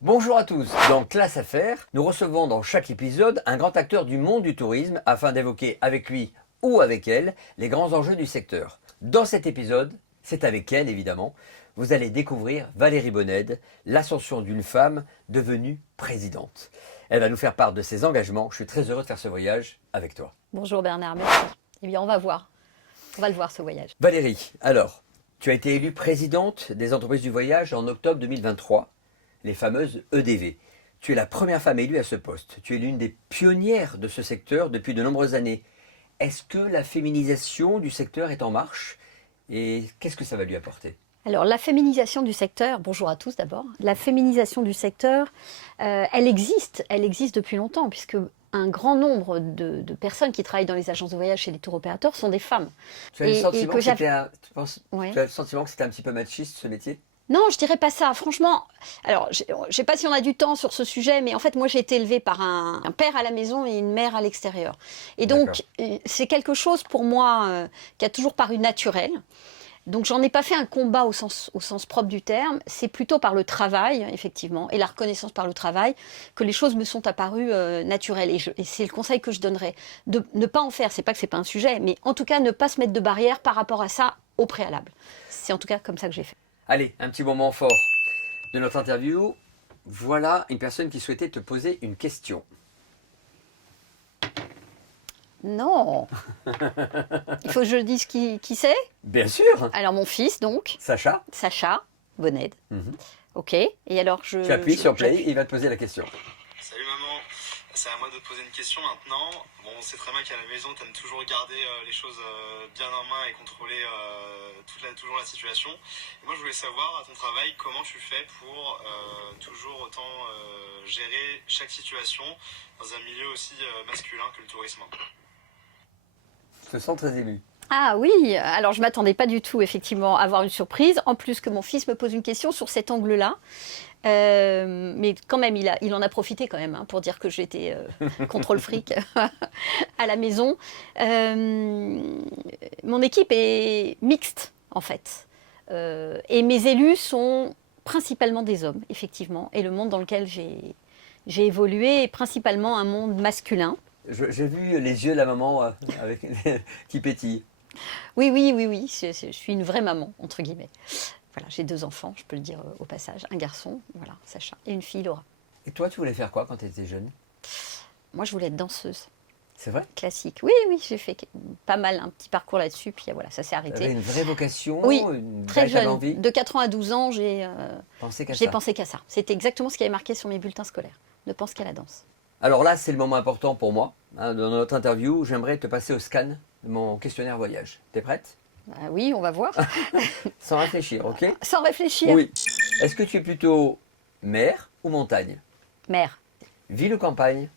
Bonjour à tous, dans Classe Affaires, nous recevons dans chaque épisode un grand acteur du monde du tourisme afin d'évoquer avec lui ou avec elle les grands enjeux du secteur. Dans cet épisode, c'est avec elle évidemment, vous allez découvrir Valérie Bonnède, l'ascension d'une femme devenue présidente. Elle va nous faire part de ses engagements, je suis très heureux de faire ce voyage avec toi. Bonjour Bernard, merci. Eh bien, on va voir. On va le voir ce voyage. Valérie, alors, tu as été élue présidente des entreprises du voyage en octobre 2023. Les fameuses EDV. Tu es la première femme élue à ce poste. Tu es l'une des pionnières de ce secteur depuis de nombreuses années. Est-ce que la féminisation du secteur est en marche et qu'est-ce que ça va lui apporter? Alors, la féminisation du secteur, bonjour à tous d'abord. La féminisation du secteur, elle existe depuis longtemps, puisque un grand nombre de personnes qui travaillent dans les agences de voyage chez les tour opérateurs sont des femmes. Tu as le Et sentiment que que j'avais- c'était Ouais. tu as le sentiment que c'était un petit peu machiste ce métier? Non, je dirais pas ça. Franchement, alors, je sais pas si on a du temps sur ce sujet, mais en fait, moi, j'ai été élevée par un père à la maison et une mère à l'extérieur. Et donc, c'est quelque chose pour moi qui a toujours paru naturel. Donc, j'en ai pas fait un combat au sens propre du terme. C'est plutôt par le travail, effectivement, et la reconnaissance par le travail, que les choses me sont apparues naturelles. Et c'est le conseil que je donnerais. De ne pas en faire, c'est pas que c'est pas un sujet, mais en tout cas, ne pas se mettre de barrière par rapport à ça au préalable. C'est en tout cas comme ça que j'ai fait. Allez, un petit moment fort de notre interview. Voilà une personne qui souhaitait te poser une question. Non. Il faut que je dise qui c'est. Bien sûr, Alors mon fils donc, Sacha. Sacha Bonnède. Mhm. Ok. Et alors Tu appuies sur play j'appuie. et il va te poser la question. Salut maman, c'est à moi de te poser une question maintenant. Bon, on sait très bien qu'à la maison, tu aimes toujours garder les choses bien en main et contrôler toujours la situation. Et moi, je voulais savoir, à ton travail, comment tu fais pour toujours autant gérer chaque situation dans un milieu aussi masculin que le tourisme. Je te sens très ému. Ah oui, alors je m'attendais pas du tout effectivement à avoir une surprise. En plus que mon fils me pose une question sur cet angle-là. Mais quand même, il en a profité quand même pour dire que j'étais contrôle fric à la maison. Mon équipe est mixte en fait. Et mes élus sont principalement des hommes, effectivement. Et le monde dans lequel j'ai évolué est principalement un monde masculin. J'ai vu les yeux de la maman avec, qui pétillent. Oui, oui, oui, oui. Je suis une vraie maman, entre guillemets. Voilà, j'ai 2 enfants, je peux le dire au passage. Un garçon, voilà, Sacha, et une fille, Laura. Et toi, tu voulais faire quoi quand tu étais jeune? Moi, je voulais être danseuse, C'est vrai? classique. Oui, oui, j'ai fait pas mal, un petit parcours là-dessus, puis voilà, ça s'est Tu avais arrêté. une vraie vocation, Oui, une Très véritable jeune, envie? de 4 ans à 12 ans, j'ai Pensez qu'à j'ai ça. pensé qu'à ça. C'était exactement ce qui avait marqué sur mes bulletins scolaires. Ne pense qu'à la danse. Alors là, c'est le moment important pour moi. Dans notre interview, j'aimerais te passer au scan de mon questionnaire voyage. T'es prête? Ah oui, on va voir. Sans réfléchir, ok? Sans réfléchir. Oui. Est-ce que tu es plutôt mer ou montagne? Mère, Ville ou campagne?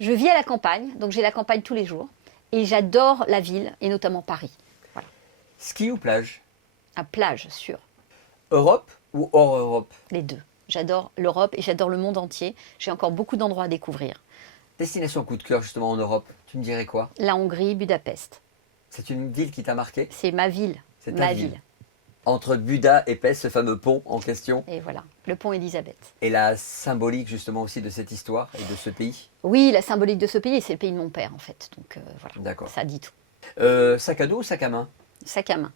je vis à la campagne, donc j'ai la campagne tous les jours. Et j'adore la ville, et notamment Paris. Ski ou plage? À plage, sûr. Europe ou hors Europe? Les deux. J'adore l'Europe et j'adore le monde entier. J'ai encore beaucoup d'endroits à découvrir. Destination coup de cœur justement en Europe, tu me dirais quoi? La Hongrie, Budapest. C'est une ville qui t'a marqué? C'est ma ville. C'est ta Ma ville. ville. Entre Buda et Pest, ce fameux pont en question, Et voilà, le pont Elisabeth. et la symbolique justement aussi de cette histoire et de ce pays. Oui, la symbolique de ce pays, c'est le pays de mon père en fait. Donc voilà, D'accord. ça dit tout. Sac à dos ou sac à main? Sac à main.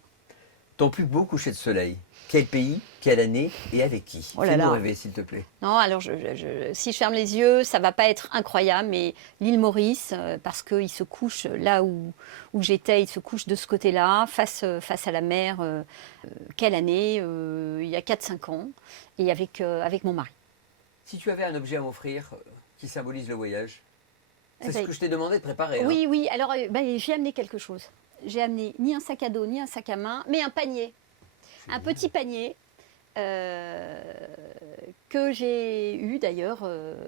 Ton plus beau coucher de soleil? Quel pays? Quelle année? Et avec qui? Oh là Fais-nous là. rêver s'il te plaît. Non, alors si je ferme les yeux, ça va pas être incroyable, mais l'île Maurice, parce qu'il se couche là où j'étais, il se couche de ce côté-là, face à la mer. Quelle année il y a 4-5 ans, et avec mon mari. Si tu avais un objet à m'offrir qui symbolise le voyage, c'est Eh ce ben, que je t'ai demandé de préparer. Oui, oui, alors j'ai amené quelque chose. J'ai amené ni un sac à dos, ni un sac à main, mais un panier. Un petit panier que j'ai eu d'ailleurs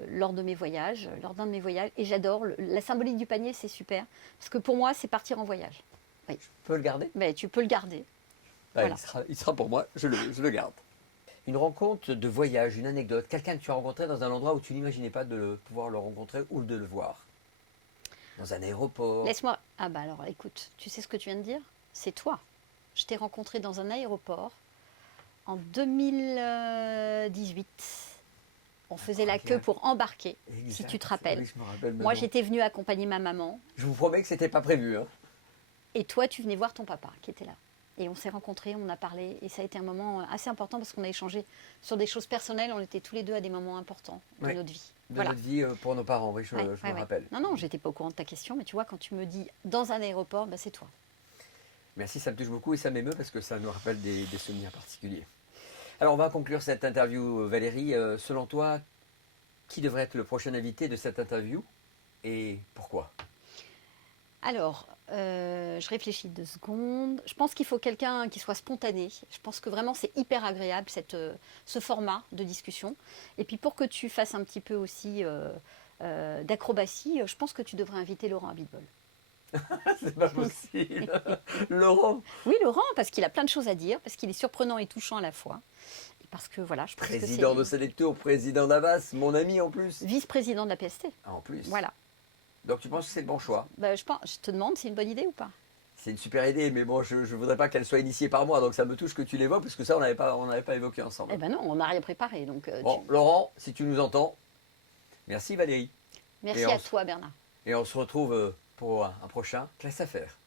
lors de mes voyages, lors d'un de mes voyages. Et j'adore. La symbolique du panier, c'est super. Parce que pour moi, c'est partir en voyage. Je peux le garder? Mais tu peux le garder. Ah, Voilà. il sera pour moi, je le garde. Une rencontre de voyage, une anecdote, quelqu'un que tu as rencontré dans un endroit où tu n'imaginais pas pouvoir le rencontrer ou de le voir. Dans un aéroport. Laisse-moi. Ah bah alors écoute, tu sais ce que tu viens de dire? C'est toi. Je t'ai rencontré dans un aéroport en 2018. On faisait la queue pour embarquer, si tu te rappelles. Oui, je me rappelle Moi, maintenant. j'étais venue accompagner ma maman. Je vous promets que c'était pas prévu. Hein. Et toi, tu venais voir ton papa qui était là. Et on s'est rencontrés, on a parlé. Et ça a été un moment assez important parce qu'on a échangé sur des choses personnelles. On était tous les deux à des moments importants de Oui. notre vie. De notre vie pour nos parents, oui, je Ouais, me ouais. rappelle. Non, j'étais pas au courant de ta question. Mais tu vois, quand tu me dis dans un aéroport, c'est toi. Merci, ça me touche beaucoup et ça m'émeut parce que ça nous rappelle des souvenirs particuliers. Alors, on va conclure cette interview, Valérie. Selon toi, qui devrait être le prochain invité de cette interview et pourquoi? Alors, je réfléchis 2 secondes. Je pense qu'il faut quelqu'un qui soit spontané. Je pense que vraiment c'est hyper agréable ce format de discussion. Et puis pour que tu fasses un petit peu aussi d'acrobatie, je pense que tu devrais inviter Laurent Abitbol. C'est pas possible. Laurent, Oui, Laurent, parce qu'il a plein de choses à dire, parce qu'il est surprenant et touchant à la fois. Et parce que voilà, je pense président que de c'est Selecto, président d'Avas, mon ami en plus. vice-président de la PST. Ah, en plus. Voilà. Donc tu penses que c'est le bon choix? Je te demande, c'est une bonne idée ou pas? C'est une super idée, mais bon, je ne voudrais pas qu'elle soit initiée par moi, donc ça me touche que tu l'évoques, parce que ça, on n'avait pas évoqué ensemble. Eh ben non, on n'a rien préparé. Donc, Bon, Laurent, si tu nous entends, merci Valérie. merci et on à se- toi, Bernard. Et on se retrouve pour un prochain Classe Affaires.